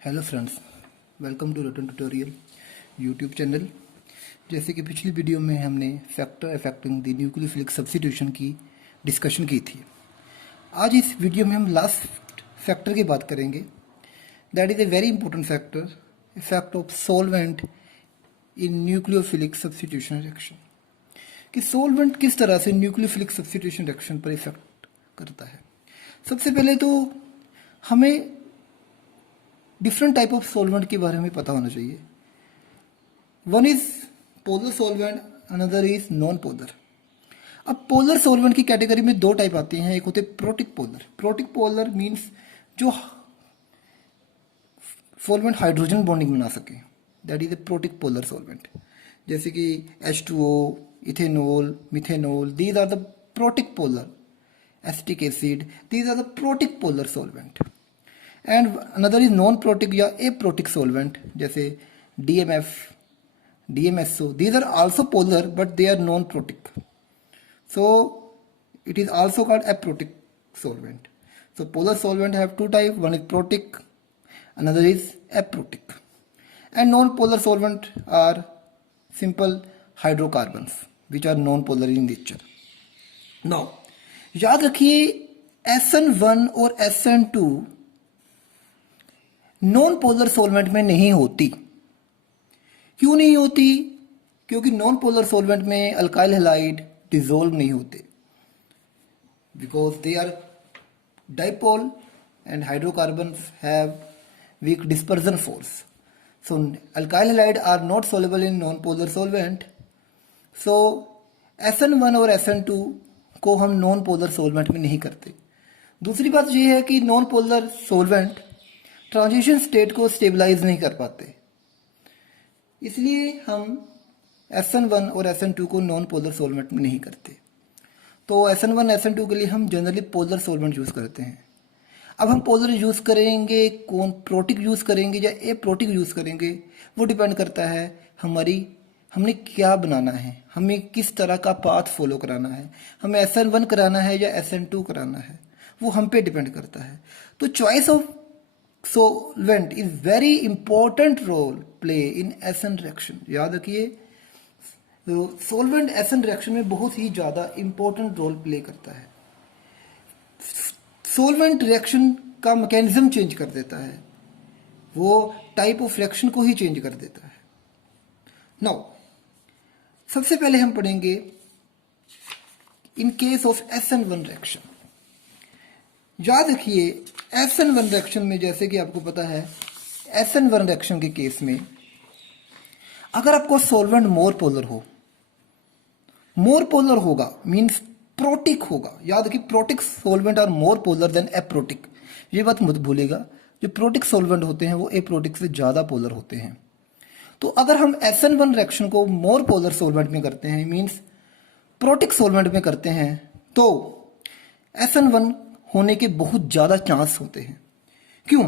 Hello friends, welcome to return tutorial YouTube channel. जैसे कि पिछली वीडियो में हमने factor affecting the nucleophilic substitution की डिस्कशन की थी। आज इस वीडियो में हम लास्ट फैक्टर की बात करेंगे। That is a very important factor, effect of solvent in nucleophilic substitution reaction. कि सॉल्वेंट किस तरह से न्यूक्लियोफिलिक सब्स्टिट्यूशन रिएक्शन पर इफेक्ट करता है। सबसे पहले तो हमें डिफरेंट टाइप ऑफ सॉल्वेंट के बारे में पता होना चाहिए। One is polar solvent, another is non polar. अब पोलर सॉल्वेंट की कैटेगरी में दो टाइप आती हैं। एक होते protic polar. Protic polar means जो सॉल्वेंट हाइड्रोजन बॉन्डिंग बना सके, that is a protic polar solvent. जैसे कि H2O, ethanol, methanol, these are the protic polar. Acetic acid, these are the protic polar solvent. And another is non protic या aprotic solvent, जैसे DMF, DMSO, these are also polar but they are non-protic, so it is also called aprotic solvent. So polar solvent have two types, one is protic, another is aprotic. And non-polar solvent are simple hydrocarbons which are non-polar in nature. Now याद रखिए SN1 और SN2 non polar solvent में नहीं होती। क्यों नहीं होती? क्योंकि नॉन पोलर सॉल्वेंट में अल्काइल हैलाइड डिसॉल्व नहीं होते, because they are dipole and hydrocarbons have weak dispersion force. So alkyl halide are not soluble in non polar solvent. So SN1 और SN2 को हम नॉन पोलर सॉल्वेंट में नहीं करते। दूसरी बात यह है कि non polar solvent transition state को स्टेबलाइज नहीं कर पाते, इसलिए हम SN1 और SN2 को नॉन पोलर सॉल्वेंट में नहीं करते। तो SN1 SN2 के लिए हम जनरली पोलर सॉल्वेंट यूज़ करते हैं। अब हम पोलर यूज़ करेंगे, कौन प्रोटिक यूज़ करेंगे या एप्रोटिक यूज़ करेंगे, वो डिपेंड करता है हमने क्या बनाना है, हमें किस तरह का पाथ फॉलो कराना है, हमें SN1 कराना है या SN2 कराना है, वो हम पे डिपेंड करता है। तो choice of solvent is very important role play in SN reaction। याद रखिए solvent SN reaction में बहुत ही ज़्यादा important रोल प्ले करता है। solvent reaction का मैकेनिज्म चेंज कर देता है, वो टाइप ऑफ रिएक्शन को ही चेंज कर देता है। नाउ सबसे पहले हम पढ़ेंगे इन केस ऑफ SN1 रिएक्शन। याद रखिए SN1 रिएक्शन में, जैसे कि आपको पता है SN1 रिएक्शन के केस में अगर आपको सॉल्वेंट मोर पोलर होगा मींस प्रोटिक होगा। याद रखिए protic solvent are more polar than aprotic, ये बात मत भूलेगा। जो प्रोटिक सॉल्वेंट होते हैं वो एप्रोटिक से ज़्यादा पोलर होते हैं। तो अगर हम SN1 रिएक्शन को मोर पोलर सॉल्वेंट में करते हैं मींस प्रोटिक सॉल्वेंट में करते हैं, तो SN1 होने के बहुत ज़्यादा चांस होते हैं। क्यों?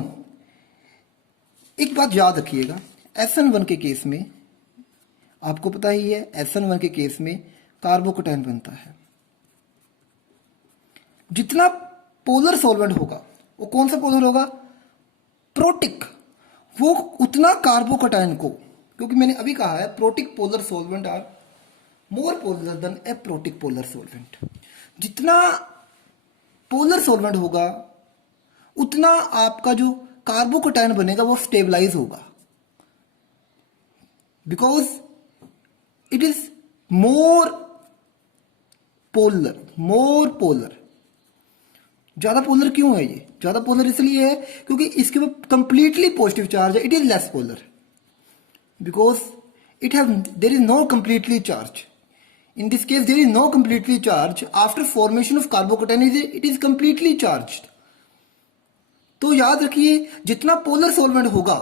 एक बात याद रखिएगा, SN1 के केस में आपको पता ही है, SN1 के केस में कार्बोकैटायन बनता है। जितना पोलर सॉल्वेंट होगा, वो कौन सा पोलर होगा? प्रोटिक। वो उतना कार्बोकैटायन को, क्योंकि मैंने अभी कहा है protic polar solvent are more polar than aprotic polar solvent. जितना पोलर सॉल्वेंट होगा उतना आपका जो कार्बोकैटायन बनेगा वो स्टेबलाइज होगा, because it is more polar. ज्यादा पोलर क्यों है? ये ज्यादा पोलर इसलिए है क्योंकि इसके ऊपर कंप्लीटली पॉजिटिव चार्ज है। It is less polar because there is no completely charge. In this case, there is no completely charged. After formation of carbocation, it is completely charged. तो याद रखिए जितना पोलर सॉल्वेंट होगा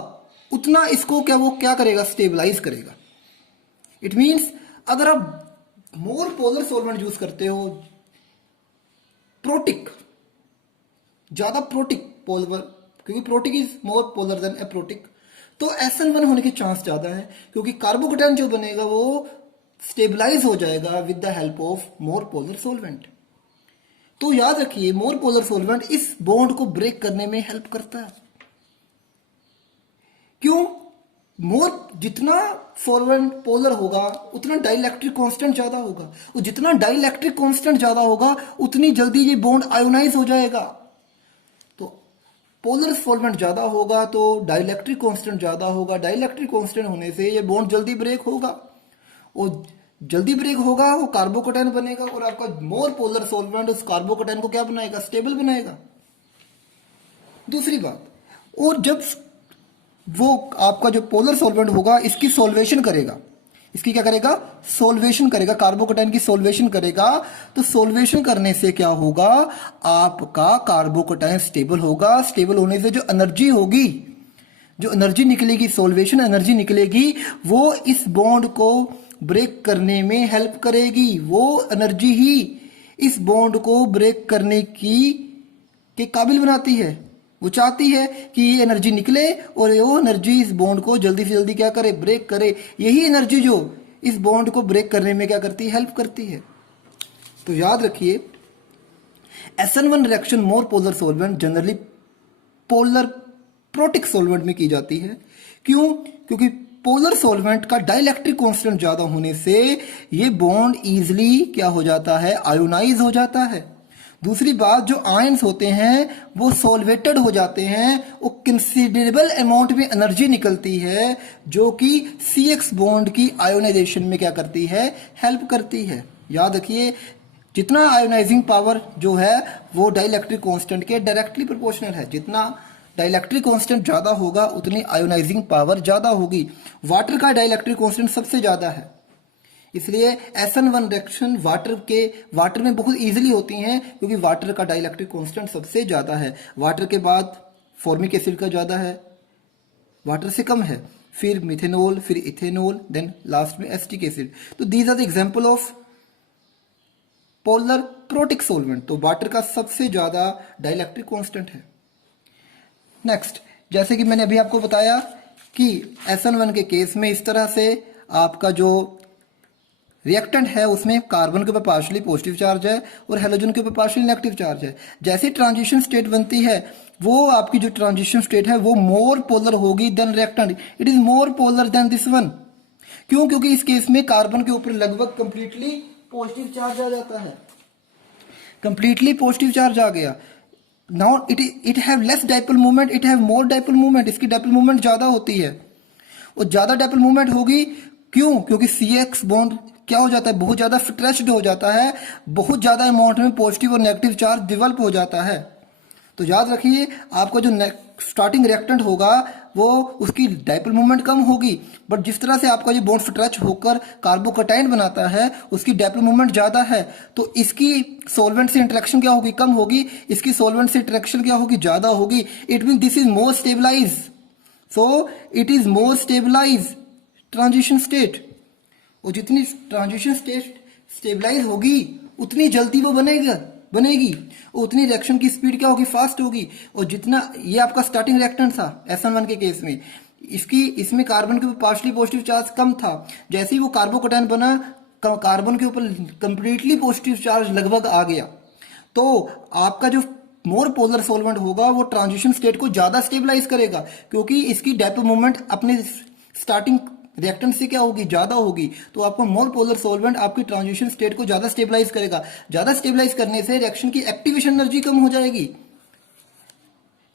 उतना इसको क्या करेगा? स्टेबलाइज करेगा। इट मीन्स अगर आप मोर पोलर सॉल्वेंट यूज करते हो, प्रोटिक, ज्यादा प्रोटिक पोलर, क्योंकि protic is more polar than aprotic, तो SN1 होने के चांस ज्यादा है, क्योंकि कार्बोकैटायन जो बनेगा वो स्टेबलाइज हो जाएगा with the help of more polar solvent. तो याद रखिए मोर पोलर सॉल्वेंट इस बॉन्ड को ब्रेक करने में हेल्प करता है। क्यों? मोर जितना सॉल्वेंट पोलर होगा उतना डाइलेक्ट्रिक कांस्टेंट ज्यादा होगा, और जितना डाइलेक्ट्रिक कांस्टेंट ज्यादा होगा उतनी जल्दी ये बॉन्ड आयोनाइज हो जाएगा। तो पोलर सॉल्वेंट ज्यादा होगा तो डाइलेक्ट्रिक कांस्टेंट ज्यादा होगा, डाइलेक्ट्रिक कांस्टेंट होने से ये बॉन्ड जल्दी ब्रेक होगा, और जल्दी ब्रेक होगा वो कार्बोकेटाइन बनेगा, और आपका मोर पोलर सॉल्वेंट उस कार्बोकेटाइन को क्या बनाएगा? स्टेबल बनाएगा। दूसरी बात, और जब वो आपका जो पोलर सॉल्वेंट होगा इसकी सॉल्वेशन करेगा, इसकी क्या करेगा? सॉल्वेशन करेगा, कार्बोकेटाइन की सॉल्वेशन करेगा। तो सॉल्वेशन करने से क्या होगा? आपका कार्बोकेटाइन स्टेबल होगा। स्टेबल होने से जो एनर्जी होगी, जो एनर्जी निकलेगी, सॉल्वेशन एनर्जी निकलेगी, वो इस बॉन्ड को ब्रेक करने में हेल्प करेगी। वो एनर्जी ही इस बॉन्ड को ब्रेक करने के काबिल बनाती है। वो चाहती है कि ये एनर्जी निकले और वो एनर्जी इस बॉन्ड को जल्दी से जल्दी क्या करे? ब्रेक करे। यही एनर्जी जो इस बॉन्ड को ब्रेक करने में क्या करती है? हेल्प करती है। तो याद रखिए, SN1 रिएक्शन मोर polar solvent generally polar protic solvent में की जाती है। क्यों? क्योंकि पोलर सॉल्वेंट का डाइलेक्ट्रिक कांस्टेंट ज्यादा होने से ये बॉन्ड इजीली क्या हो जाता है? आयोनाइज हो जाता है। दूसरी बात, जो आयंस होते हैं वो सॉल्वेटेड हो जाते हैं, वो कंसीडरेबल अमाउंट में एनर्जी निकलती है जो कि CX बॉन्ड की आयोनाइजेशन में क्या करती है? हेल्प करती है। याद रखिए, जितना आयोनाइजिंग पावर जो है वो डाइलेक्ट्रिक कांस्टेंट के डायरेक्टली प्रोपोर्शनल है। जितना डाइलेक्ट्रिक कांस्टेंट ज्यादा होगा उतनी आयोनाइजिंग पावर ज्यादा होगी। वाटर का डाइलेक्ट्रिक कांस्टेंट सबसे ज्यादा है, इसलिए SN1 रिएक्शन वाटर में बहुत इजीली होती हैं, क्योंकि वाटर का डाइलेक्ट्रिक कांस्टेंट सबसे ज्यादा है। वाटर के बाद फॉर्मिक एसिड का ज्यादा है, वाटर से कम है, फिर मिथेनॉल, फिर इथेनॉल, देन लास्ट में एसिटिक एसिड। तो these are the example of polar protic solvent. तो वाटर का सबसे ज्यादा डाइलेक्ट्रिक कांस्टेंट है। नेक्स्ट, जैसे कि मैंने अभी आपको बताया कि SN1 के केस में इस तरह से आपका जो रिएक्टेंट है उसमें कार्बन के ऊपर पार्शियली पॉजिटिव चार्ज है और हेलोजन के ऊपर पार्शियली नेगेटिव चार्ज है। जैसे ट्रांजिशन स्टेट बनती है, वो आपकी जो ट्रांजिशन स्टेट है वो मोर पोलर होगी than reactant. It is more polar than this one. क्यों? क्योंकि इस केस में कार्बन के ऊपर लगभग कंप्लीटली पॉजिटिव चार्ज आ जाता है, कंप्लीटली पॉजिटिव चार्ज आ गया। Now it have less dipole movement, it have more dipole movement. इसकी डाइपोल मूवमेंट ज्यादा होती है, और ज्यादा डाइपोल मूवमेंट होगी। क्यों? क्योंकि CX बॉन्ड क्या हो जाता है? बहुत ज्यादा स्ट्रेच्ड हो जाता है, बहुत ज्यादा अमाउंट में पॉजिटिव और नेगेटिव चार्ज डेवलप हो जाता है। तो याद रखिए, आपका जो स्टार्टिंग रिएक्टेंट होगा वो उसकी डाइपोल मूवमेंट कम होगी, बट जिस तरह से आपका ये बॉन्ड स्ट्रेच होकर कार्बोकेटाइन बनाता है उसकी डाइपोल मूवमेंट ज्यादा है, तो इसकी सॉल्वेंट से इंटरेक्शन क्या होगी? कम होगी। इसकी सॉल्वेंट से इंटरेक्शन क्या होगी? ज्यादा होगी। It mean this is more stabilise. So it is more stabilise transition state. और जितनी ट्रांजिशन स्टेट स्टेबलाइज होगी उतनी जल्दी वो बनेगी, और उतनी रिएक्शन की स्पीड क्या होगी? फास्ट होगी। और जितना ये आपका स्टार्टिंग रिएक्टेंट था SN1 के केस में, इसमें कार्बन के ऊपर पार्शियली पॉजिटिव चार्ज कम था। जैसे ही वो कार्बोकेटाइन बना, कार्बन के ऊपर कंप्लीटली पॉजिटिव चार्ज लगभग आ गया। तो आपका जो मोर पोलर सॉल्वेंट होगा वो ट्रांजिशन स्टेट को ज्यादा स्टेबलाइज करेगा, क्योंकि इसकी डाइपोल मूवमेंट अपने स्टार्टिंग रिएक्टेंट से क्या होगी? ज्यादा होगी। तो आपका मोर पोलर सॉल्वेंट आपकी ट्रांजिशन स्टेट को ज्यादा स्टेबलाइज करेगा। ज्यादा स्टेबलाइज करने से रिएक्शन की एक्टिवेशन एनर्जी कम हो जाएगी।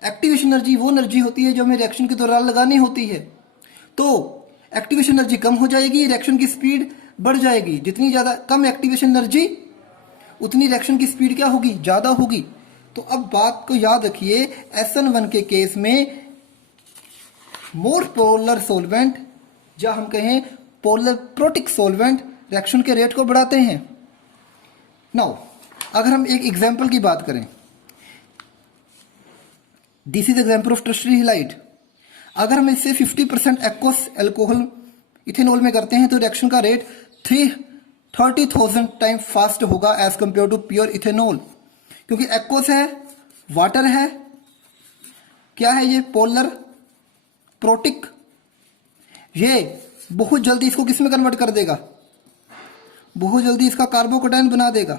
एक्टिवेशन एनर्जी वो एनर्जी होती है जो हमें रिएक्शन के दौरान लगानी होती है। तो एक्टिवेशन एनर्जी कम हो जाएगी, रिएक्शन की स्पीड बढ़ जाएगी। जितनी ज्यादा कम एक्टिवेशन एनर्जी उतनी रिएक्शन की स्पीड क्या होगी? ज्यादा होगी। तो अब बात को याद रखिए, SN1 के केस में मोर पोलर सॉल्वेंट, या हम कहें पोलर प्रोटिक सॉल्वेंट, रिएक्शन के रेट को बढ़ाते हैं। नाउ अगर हम एक एग्जांपल की बात करें, this is example of tertiary halide. अगर हम इसे 50% एक्वस एल्कोहल इथेनॉल में करते हैं तो रिएक्शन का रेट 30,000 टाइम फास्ट होगा as compare to pure ethanol. क्योंकि एक्वस है, वाटर है, क्या है ये? Polar protic. ये बहुत जल्दी इसको किस में कन्वर्ट कर देगा? बहुत जल्दी इसका कार्बोकेटाइन बना देगा।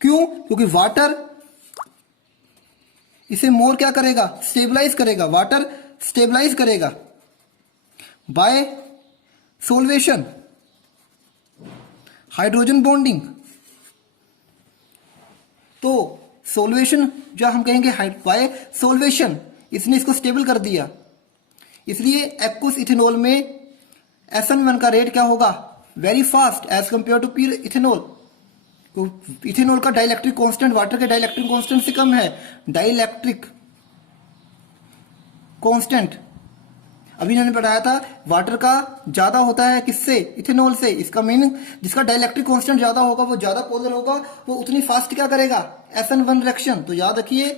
क्यों? क्योंकि वाटर इसे मोर क्या करेगा? स्टेबलाइज करेगा। वाटर स्टेबलाइज करेगा बाय सोल्वेशन, हाइड्रोजन बॉन्डिंग। तो सोल्वेशन जो हम कहेंगे बाय सोल्वेशन, इसने इसको स्टेबल कर दिया। इसलिए एक्वस इथेनॉल में SN1 का रेट क्या होगा, very fast as compare to pure ethanol. तो इथेनॉल का डाइलेक्ट्रिक कांस्टेंट वाटर के डाइलेक्ट्रिक कांस्टेंट से कम है। डाइलेक्ट्रिक कांस्टेंट अभी मैंने बताया था वाटर का ज्यादा होता है किससे, इथेनॉल से। इसका मीनिंग जिसका डाइलेक्ट्रिक कांस्टेंट ज्यादा होगा वो ज्यादा पोलर होगा, वो उतनी फास्ट क्या करेगा, SN1 रिएक्शन। तो याद रखिए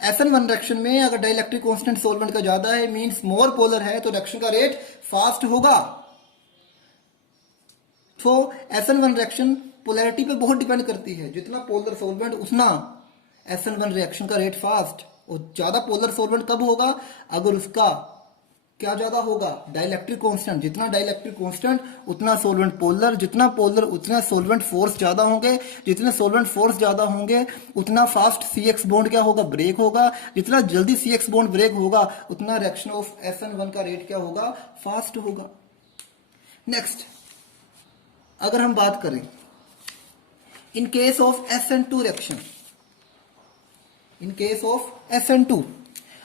SN1 रिएक्शन में अगर डाइलेक्ट्रिक कांस्टेंट सॉल्वेंट का ज्यादा है मींस मोर पोलर है, तो रिएक्शन का रेट फास्ट होगा। तो SN1 रिएक्शन पोलैरिटी पे बहुत डिपेंड करती है, जितना पोलर सॉल्वेंट उतना SN1 रिएक्शन का रेट फास्ट। और ज्यादा पोलर सॉल्वेंट कब होगा, अगर उसका क्या ज्यादा होगा, डाइलेक्ट्रिक कांस्टेंट। जितना डाइलेक्ट्रिक कांस्टेंट उतना सॉल्वेंट पोलर, जितना पोलर उतना सॉल्वेंट फोर्स ज्यादा होंगे, जितने सॉल्वेंट फोर्स ज्यादा होंगे उतना फास्ट CX बॉन्ड क्या होगा, ब्रेक होगा। जितना जल्दी CX बॉन्ड ब्रेक होगा उतना रिएक्शन ऑफ SN1 का रेट क्या होगा, फास्ट होगा। नेक्स्ट अगर हम बात करें इन case of SN2 reaction, in case of SN2,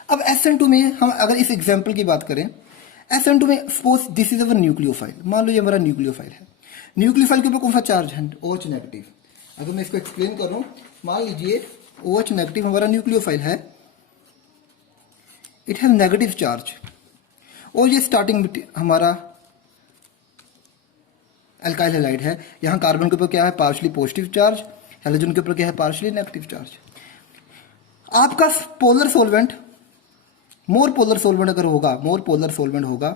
अब SN2 में हम अगर इस एग्जांपल की बात करें, SN2 में suppose this is our nucleophile, मान लो ये हमारा न्यूक्लियोफाइल है। न्यूक्लियोफाइल के ऊपर कौन सा चार्ज है, OH नेगेटिव। अगर मैं इसको एक्सप्लेन करूं, मान लीजिए OH नेगेटिव हमारा न्यूक्लियोफाइल है, इट हैज नेगेटिव चार्ज। और ये स्टार्टिंग हमारा अल्काइल हैलाइड है, यहां कार्बन के ऊपर क्या है, पार्शियली पॉजिटिव चार्ज, हैलोजन के ऊपर क्या है, पार्शियली नेगेटिव चार्ज। आपका polar solvent more polar solvent अगर होगा, मोर पोलर सॉल्वेंट होगा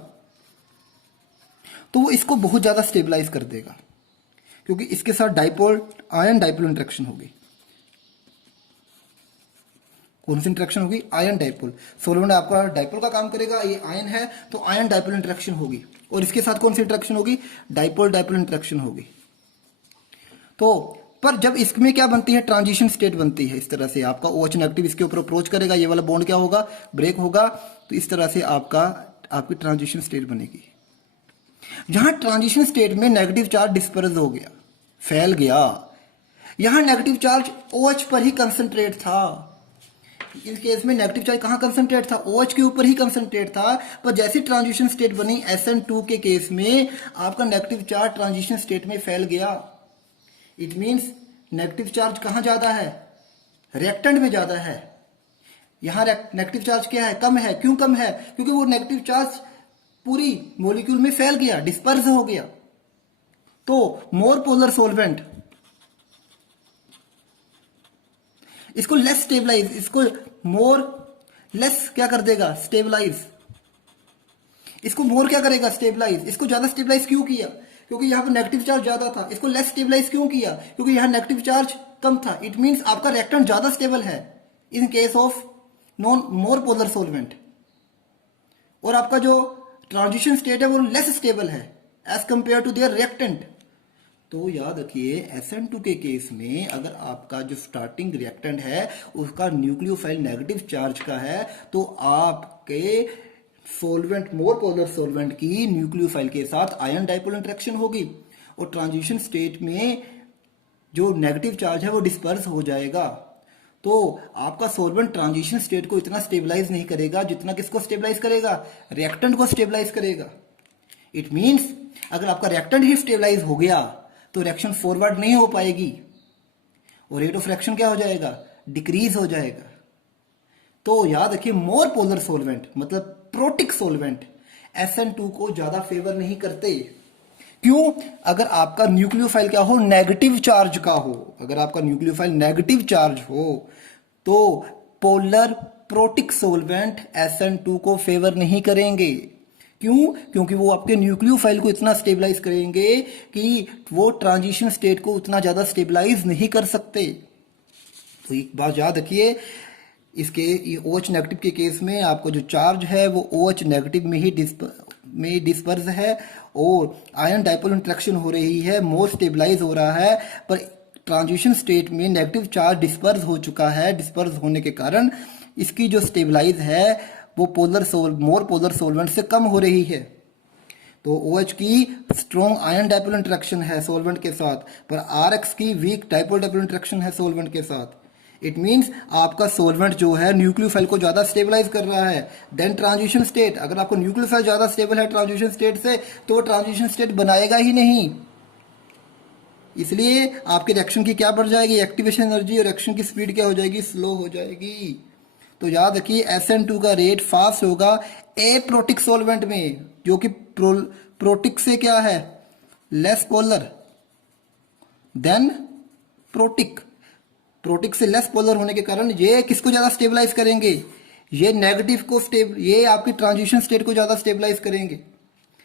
तो वो इसको बहुत ज्यादा स्टेबलाइज कर देगा, क्योंकि इसके साथ डाइपोल आयन डाइपोल इंटरेक्शन होगी। कौन सी इंटरेक्शन होगी, आयन डाइपोल। सॉल्वेंट आपका डाइपोल का काम करेगा, ये आयन है तो आयन डाइपोल इंटरेक्शन होगी। और इसके साथ कौन सी इंटरेक्शन होगी, डाइपोल डाइपोल इंटरेक्शन होगी। तो पर जब इसमें क्या बनती है, ट्रांजिशन स्टेट बनती है। इस तरह से आपका OH नेगेटिव इसके ऊपर अप्रोच करेगा, ये वाला बॉन्ड क्या होगा, ब्रेक होगा। तो इस तरह से आपकी ट्रांजिशन स्टेट बनेगी। जहां ट्रांजिशन स्टेट में नेगेटिव चार्ज डिस्पर्स हो गया, फैल गया, यहां नेगेटिव चार्ज OH पर ही कंसंट्रेट था। इस केस में नेगेटिव चार्ज कहां कंसंट्रेट था, OH के ऊपर ही कंसंट्रेट था। पर जैसी ट्रांजिशन स्टेट बनी SN2 के केस में, आपका नेगेटिव चार्ज ट्रांजिशन स्टेट में फैल गया। इट मीन्स नेगेटिव चार्ज कहां ज्यादा है, रिएक्टेंट में ज्यादा है। यहां नेगेटिव चार्ज क्या है, कम है। क्यों कम है, क्योंकि वो नेगेटिव चार्ज पूरी मॉलिक्यूल में फैल गया, डिस्पर्स हो गया। तो मोर पोलर सॉल्वेंट इसको लेस स्टेबलाइज, इसको मोर लेस क्या कर देगा, स्टेबलाइज। इसको मोर क्या करेगा, स्टेबलाइज। इसको ज्यादा स्टेबलाइज क्यों किया, क्योंकि यहां पर नेगेटिव चार्ज ज्यादा था। इसको लेस स्टेबलाइज क्यों किया, क्योंकि यहां नेगेटिव चार्ज कम था। इट मींस आपका रिएक्टेंट ज्यादा स्टेबल है in case of non more polar solvent, और आपका जो ट्रांजिशन स्टेट है वो लेस स्टेबल है as compare to their reactant. तो याद रखिए SN2 के केस में अगर आपका जो स्टार्टिंग रिएक्टेंट है उसका न्यूक्लियोफाइल नेगेटिव चार्ज का है, तो आपके सॉल्वेंट मोर पोलर सॉल्वेंट की न्यूक्लियोफाइल के साथ आयन डाइपोल इंटरेक्शन होगी, और ट्रांजिशन स्टेट में जो नेगेटिव चार्ज है वो डिस्पर्स हो जाएगा। तो आपका सॉल्वेंट ट्रांजिशन स्टेट को इतना स्टेबलाइज नहीं करेगा जितना किसको स्टेबलाइज करेगा, रिएक्टेंट को स्टेबलाइज करेगा। इट मींस अगर आपका रिएक्टेंट ही स्टेबलाइज हो गया तो रिएक्शन फॉरवर्ड नहीं हो पाएगी, और रेट ऑफ रिएक्शन क्या हो जाएगा, डिक्रीज हो जाएगा। तो याद रखिए मोर पोलर सॉल्वेंट मतलब प्रोटिक सॉल्वेंट SN2 को ज्यादा फेवर नहीं करते। क्यों, अगर आपका न्यूक्लियोफाइल क्या हो, नेगेटिव चार्ज का हो, अगर आपका न्यूक्लियोफाइल नेगेटिव चार्ज हो तो पोलर प्रोटिक सॉल्वेंट SN2 को फेवर नहीं करेंगे। क्यों, क्योंकि वो आपके न्यूक्लियोफाइल को इतना स्टेबलाइज करेंगे कि वो ट्रांजिशन स्टेट को उतना ज्यादा स्टेबलाइज नहीं कर सकते। तो एक बात याद रखिए, इसके OH नेगेटिव के केस में आपको जो चार्ज है वो OH नेगेटिव में ही डिस्पर्स है, और आयन डाइपोल इंटरेक्शन हो रही है, मोर स्टेबलाइज हो रहा है। पर ट्रांजिशन स्टेट में नेगेटिव चार्ज डिस्पर्स हो चुका है, डिस्पर्स होने के कारण इसकी जो स्टेबलाइज है वो मोर पोलर सोलवेंट से कम हो रही है। तो OH की स्ट्रॉन्ग आयन डाइपोल इंटरेक्शन है सोलवेंट के साथ, पर RX की वीक डाइपोल डाइपोल इंटरेक्शन है सोलवेंट के साथ। इट मीन्स आपका सोलवेंट जो है न्यूक्लियोफाइल को ज़्यादा स्टेबलाइज कर रहा है देन ट्रांजिशन स्टेट। अगर आपको न्यूक्लियोफाइल ज़्यादा स्टेबल है ट्रांजिशन स्टेट से, तो वो ट्रांजिशन स्टेट बनाएगा ही नहीं। इसलिए आपके रिएक्शन की क्या बढ़ जाएगी, एक्टिवेशन एनर्जी, और रिएक्शन की स्पीड क्या हो जाएगी, स्लो हो जाएगी। तो याद रखिए SN2 का रेट फास्ट होगा एप्रोटिक सॉल्वेंट में, जो कि प्रोटिक से क्या है, less polar than protic. Protic से लेस पोलर होने के कारण ये किसको ज्यादा स्टेबलाइज करेंगे, ये नेगेटिव को ये आपकी ट्रांजिशन स्टेट को ज्यादा स्टेबलाइज करेंगे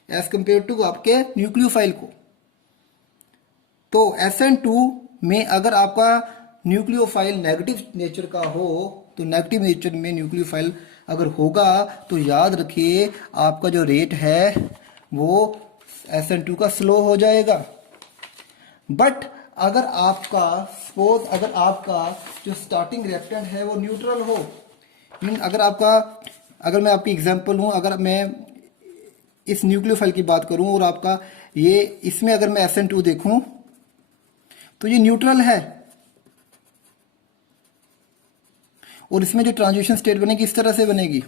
एज कंपेयर टू आपके न्यूक्लियोफाइल को। तो SN2 में अगर आपका न्यूक्लियोफाइल नेगेटिव नेचर का हो, तो नेगेटिव नेचर में न्यूक्लियोफाइल अगर होगा, तो याद रखिए आपका जो रेट है वो SN2 का स्लो हो जाएगा। बट अगर आपका सपोज अगर आपका जो स्टार्टिंग रिएक्टेंट है वो न्यूट्रल हो, मीन अगर मैं आपकी एग्जांपल हूँ, अगर मैं इस न्यूक्लियोफाइल की बात करूं और आपका ये इसमें अगर मैं SN2 देखूं तो ये न्यूट्रल है, और इसमें जो ट्रांजिशन स्टेट बनेगी इस तरह से बनेगी,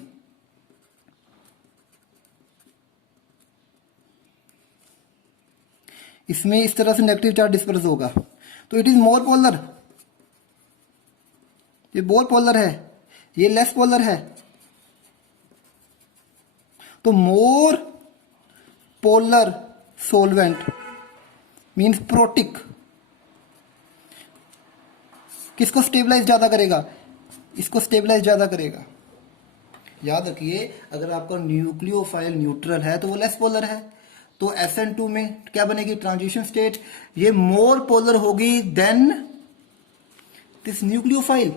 इसमें इस तरह से नेगेटिव चार्ज डिस्पर्स होगा, तो इट इज मोर पोलर। ये मोर पोलर है, ये लेस पोलर है। तो मोर पोलर सोलवेंट मींस प्रोटिक किसको स्टेबलाइज ज्यादा करेगा, इसको स्टेबलाइज ज्यादा करेगा। याद रखिए अगर आपका न्यूक्लियोफाइल न्यूट्रल है तो वो लेस पोलर है, तो SN2 में क्या बनेगी, ट्रांजिशन स्टेट, ये मोर पोलर होगी देन दिस न्यूक्लियोफाइल।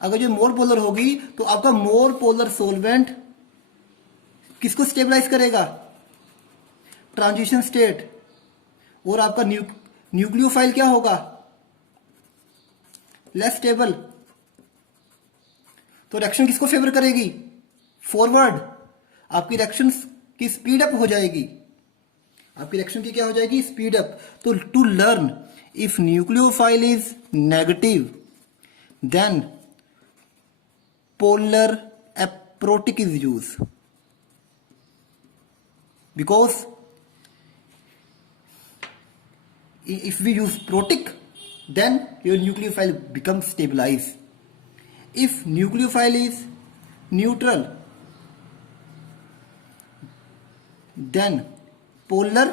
अगर ये मोर पोलर होगी तो आपका मोर पोलर सोलवेंट किसको स्टेबलाइज करेगा, ट्रांजिशन स्टेट, और आपका न्यूक्लियोफाइल क्या होगा, लेस स्टेबल। तो रिएक्शन किसको फेवर करेगी, फॉरवर्ड। आपकी रिएक्शन की स्पीड अप हो जाएगी, आपकी रिएक्शन की क्या हो जाएगी, स्पीड अप। तो to learn if nucleophile is negative then polar aprotic is use, because if we use protic then your nucleophile becomes stabilized. If nucleophile is neutral then polar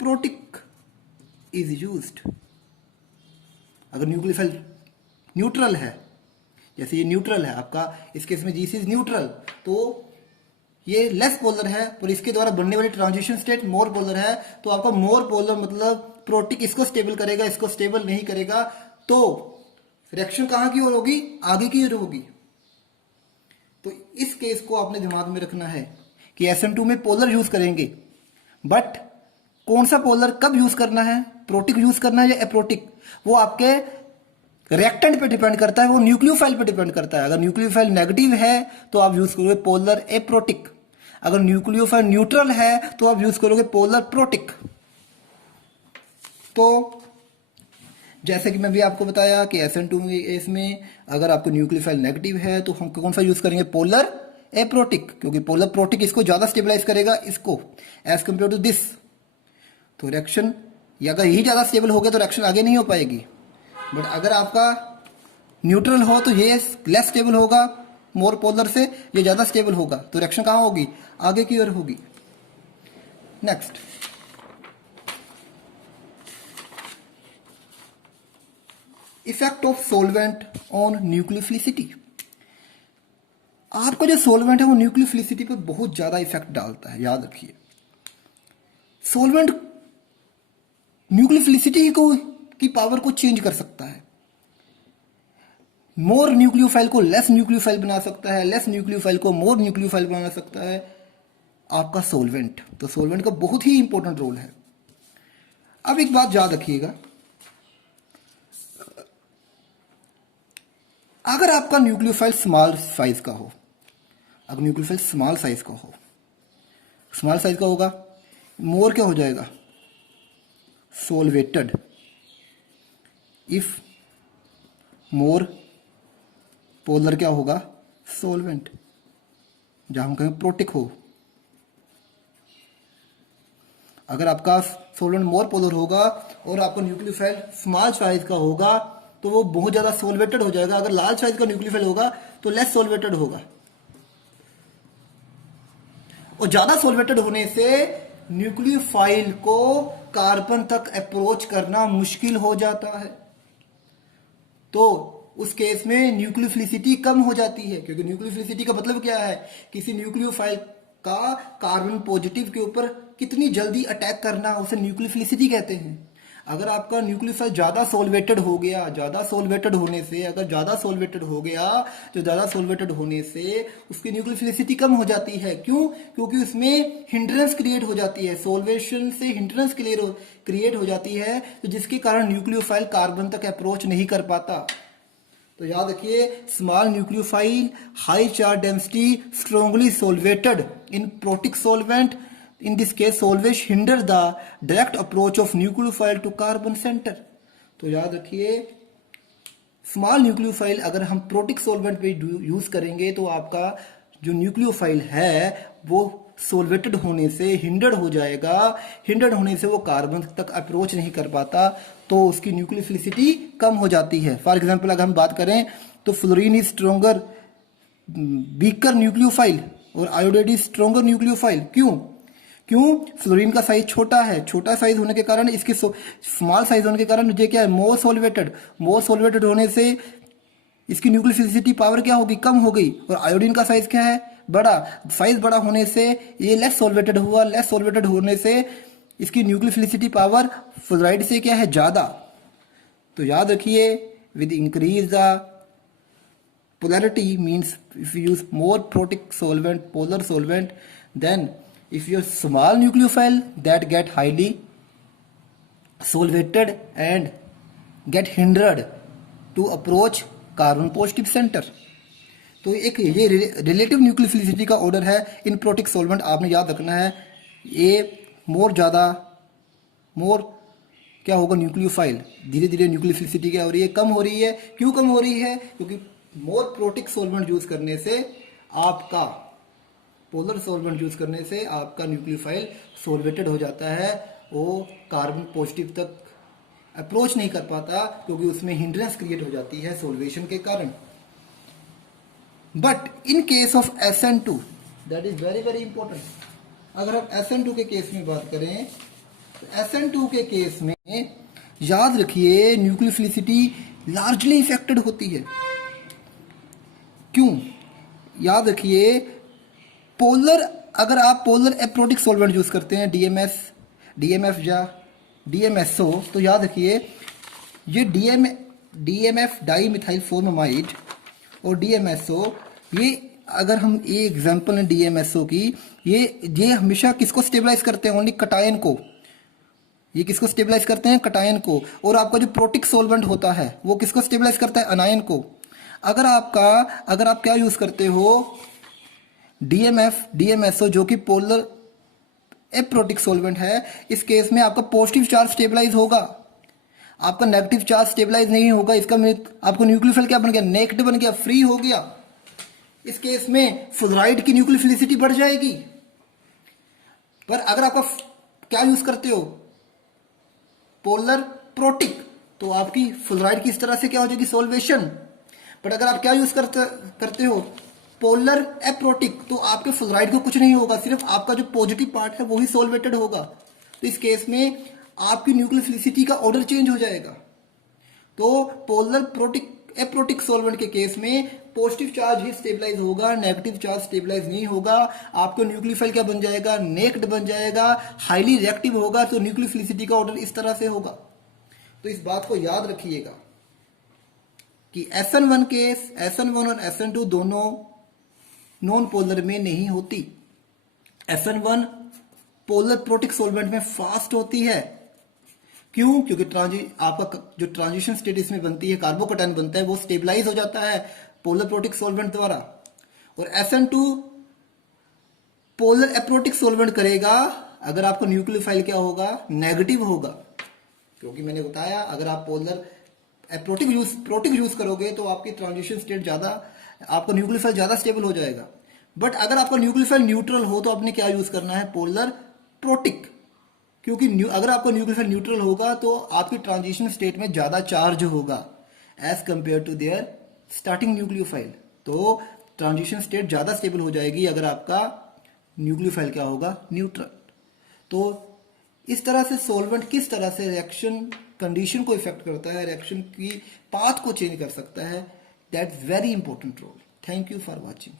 protic is used. अगर nucleophile neutral है, जैसे ये neutral है आपका, इस case में this is neutral, तो ये लेस पोलर है, और इसके द्वारा बनने वाली ट्रांजिशन स्टेट मोर पोलर है, तो आपका मोर पोलर मतलब प्रोटिक इसको स्टेबल करेगा, इसको स्टेबल नहीं करेगा, तो रिएक्शन कहां की ओर होगी, आगे की ओर होगी। तो इस केस को आपने दिमाग में रखना है कि SN2 में पोलर यूज करेंगे, बट कौन सा पोलर कब यूज करना है, प्रोटिक यूज करना है या एप्रोटिक, वो आपके रिएक्टेंट पे डिपेंड करता है, वो न्यूक्लियोफाइल पे डिपेंड करता है। अगर न्यूक्लियोफाइल नेगेटिव है तो आप यूज करोगे पोलर एप्रोटिक, अगर न्यूक्लियोफाइल न्यूट्रल है तो आप यूज करोगे पोलर प्रोटिक। तो जैसे कि मैं भी आपको बताया कि SN2 में अगर आपको न्यूक्लियोफाइल नेगेटिव है तो हम कौन सा यूज करेंगे, पोलर एप्रोटिक, क्योंकि पोलर प्रोटिक इसको ज्यादा स्टेबलाइज करेगा इसको एज कंपेयर टू दिस। तो रिएक्शन अगर यही ज्यादा स्टेबल हो गया तो रिएक्शन आगे नहीं हो पाएगी, बट अगर आपका न्यूट्रल हो तो ये लेस स्टेबल होगा मोर पोलर से, ये ज्यादा स्टेबल होगा, तो रिएक्शन कहां होगी, आगे की ओर होगी। Next, effect of solvent on nucleophilicity. आपका जो सोलवेंट है वो न्यूक्लियोफिलिसिटी पे बहुत ज्यादा इफेक्ट डालता है। याद रखिए सोलवेंट न्यूक्लियोफिलिसिटी की पावर को चेंज कर सकता है, मोर न्यूक्लियोफाइल को लेस न्यूक्लियोफाइल बना सकता है, लेस न्यूक्लियोफाइल को मोर न्यूक्लियोफाइल बना सकता है आपका सोलवेंट। तो सोलवेंट का बहुत ही इंपॉर्टेंट रोल है। अब एक बात याद रखिएगा, अगर आपका न्यूक्लियोफाइल स्मॉल साइज का हो, अगर न्यूक्लियोफाइल स्मॉल साइज का हो, स्मॉल साइज का होगा, मोर क्या हो जाएगा, सोलवेटेड। इफ मोर पोलर क्या होगा, सोलवेंट, जहां हम कहें प्रोटिक हो। अगर आपका सोलवेंट मोर पोलर होगा और आपका न्यूक्लियोफाइल स्मॉल साइज का होगा तो वो बहुत ज्यादा सोलवेटेड हो जाएगा। अगर लार्ज साइज का न्यूक्लियोफाइल होगा तो लेस सोलवेटेड होगा। और ज्यादा सोलवेटेड होने से न्यूक्लियोफाइल को कार्बन तक अप्रोच करना मुश्किल हो जाता है। तो उस केस में न्यूक्लियोफिलिसिटी कम हो जाती है, क्योंकि न्यूक्लियोफिलिसिटी का मतलब क्या है, किसी न्यूक्लियोफाइल का कार्बन पॉजिटिव के ऊपर कितनी जल्दी अटैक करना, उसे न्यूक्लियोफिलिसिटी कहते हैं। अगर आपका न्यूक्लियोफाइल ज्यादा सोलवेटेड हो गया, ज्यादा सोलवेटेड होने से, अगर ज्यादा सोलवेटेड हो गया तो ज्यादा सोलवेटेड होने से उसकी न्यूक्लियोफिलिसिटी कम हो जाती है। क्यों? क्योंकि उसमें हिंड्रेंस क्रिएट हो जाती है, सोल्वेशन से हिंड्रेंस क्रिएट हो जाती है, तो जिसके कारण न्यूक्लियोफाइल कार्बन तक अप्रोच नहीं कर पाता। तो याद रखिए, small nucleophile high charge density strongly solvated in protic solvent, in this case solvage hinder the direct approach of nucleophile to carbon center। तो याद रखिए, स्मॉल न्यूक्लियोफाइल अगर हम प्रोटिक सॉल्वेंट पे यूज करेंगे तो आपका जो न्यूक्लियोफाइल है वो सोलवेटेड होने से हिंडर्ड हो जाएगा। हिंडर्ड होने से वो कार्बन तक अप्रोच नहीं कर पाता, तो उसकी न्यूक्लियोफिलिसिटी कम हो जाती है। फॉर एग्जाम्पल अगर हम बात करें तो fluorine is stronger weaker nucleophile और आयोडाइड इज स्ट्रोंगर न्यूक्लियोफाइल। क्यों? फ्लोरीन का साइज छोटा है, छोटा साइज होने के कारण, इसके स्मॉल साइज होने के कारण ये क्या है, मोर सोलवेटेड होने से इसकी न्यूक्लियोफिलिसिटी पावर क्या होगी, कम हो गई। और आयोडीन का साइज क्या है, बड़ा, साइज बड़ा होने से ये लेस सोलवेटेड हुआ, लेस सोलवेटेड होने से इसकी न्यूक्लियोफिलिसिटी पावर फ्लोराइड से क्या है, ज्यादा। तो याद रखिए, with increase the polarity means if you use more protic solvent, polar solvent, then if your small nucleophile that get highly solvated and get hindered to approach carbon positive center। तो एक ये रिलेटिव न्यूक्लियोफिलिसिटी का order है इन protic solvent, आपने याद रखना है। ये मोर क्या होगा, न्यूक्लियोफाइल, धीरे धीरे न्यूक्लियोफिलिसिटी क्या हो रही है, कम हो रही है। क्यों कम हो रही है? क्योंकि मोर प्रोटिक सॉल्वेंट यूज करने से, आपका पोलर सॉल्वेंट यूज करने से आपका न्यूक्लियोफाइल सोलवेटेड हो जाता है, वो कार्बन पॉजिटिव तक अप्रोच नहीं कर पाता, क्योंकि उसमें हिंड्रेंस क्रिएट हो जाती है सोल्वेशन के कारण। But in case of SN2, that is very very important. अगर हम SN2 के केस में बात करें तो SN2 के केस में याद रखिए, न्यूक्लियोफिलिसिटी लार्जली इफेक्टेड होती है। क्यों? याद रखिए, अगर आप पोलर एप्रोटिक सॉल्वेंट यूज करते हैं, DMF या DMSO, तो याद रखिए ये DMF डाई मिथाइल फॉर्मामाइड और DMSO, ये अगर हम ये एग्जांपल है DMSO की, ये हमेशा किसको स्टेबलाइज करते हैं, ओनली कटायन को। ये किसको स्टेबलाइज करते हैं, कटायन को। और आपका जो प्रोटिक सॉल्वेंट होता है वो किसको स्टेबलाइज करता है, अनायन को। अगर आप क्या यूज करते हो, DMSO जो कि पोलर एप्रोटिक सॉल्वेंट है, इस केस में आपका पॉजिटिव चार्ज स्टेबलाइज होगा, आपका नेगेटिव चार्ज स्टेबलाइज नहीं होगा। इसका आपको न्यूक्लियोफाइल क्या बन गया, नेगेटिव बन गया, फ्री हो गया। इस केस में फ्लोराइड की न्यूक्लियोफिलिसिटी बढ़ जाएगी। पर अगर आपका क्या यूज करते हो, पोलर प्रोटिक, तो आपकी फ्लोराइड की इस तरह से क्या हो जाएगी, सोल्वेशन। बट अगर आप क्या यूज करते हो, पोलर एप्रोटिक, तो आपके फ्लोराइड को कुछ नहीं होगा, सिर्फ आपका जो पॉजिटिव पार्ट है वो ही सोलवेटेड होगा। तो इस केस में आपकी न्यूक्लियोफिलिसिटी का ऑर्डर चेंज हो जाएगा। तो पोलर एप्रोटिक सॉल्वेंट के केस में पॉजिटिव चार्ज ही स्टेबलाइज होगा, नेगेटिव चार्ज स्टेबलाइज नहीं होगा। आपको न्यूक्लियोफाइल क्या बन जाएगा, नेक्ड बन जाएगा, हाईली रिएक्टिव होगा। तो न्यूक्लियोफिलिसिटी का ऑर्डर इस तरह से होगा। तो इस बात को याद रखिएगा कि SN1 और SN2 दोनों नॉन पोलर में नहीं होती। SN1 पोलर प्रोटिक सॉल्वेंट में फास्ट होती है। क्यों? क्योंकि आपका जो ट्रांजिशन स्टेट इसमें बनती है, कार्बोकैटायन बनता है, वो स्टेबलाइज हो जाता है पोलर प्रोटिक सॉल्वेंट द्वारा। और SN2 पोलर एप्रोटिक सॉल्वेंट करेगा अगर आपका न्यूक्लियोफाइल क्या होगा? नेगेटिव होगा। क्योंकि मैंने बताया अगर आप पोलर प्रोटिक यूज करोगे तो आपकी ट्रांजिशन स्टेट ज्यादा, आपका न्यूक्लियोफाइल ज्यादा स्टेबल हो जाएगा। बट अगर आपका न्यूक्लियोफाइल न्यूट्रल हो तो आपने क्या यूज करना है? Polar protic. क्योंकि अगर आपका न्यूक्लियोफाइल न्यूट्रल होगा तो आपकी ट्रांजिशन स्टेट में ज्यादा चार्ज होगा as compare to their starting nucleophile. तो ट्रांजिशन स्टेट ज्यादा स्टेबल हो जाएगी अगर आपका न्यूक्लियोफाइल क्या होगा? न्यूट्रल। तो इस तरह से सॉल्वेंट किस तरह से रिएक्शन कंडीशन को इफेक्ट करता है, रिएक्शन की पाथ को चेंज कर सकता है, that's very important role. Thank you for watching.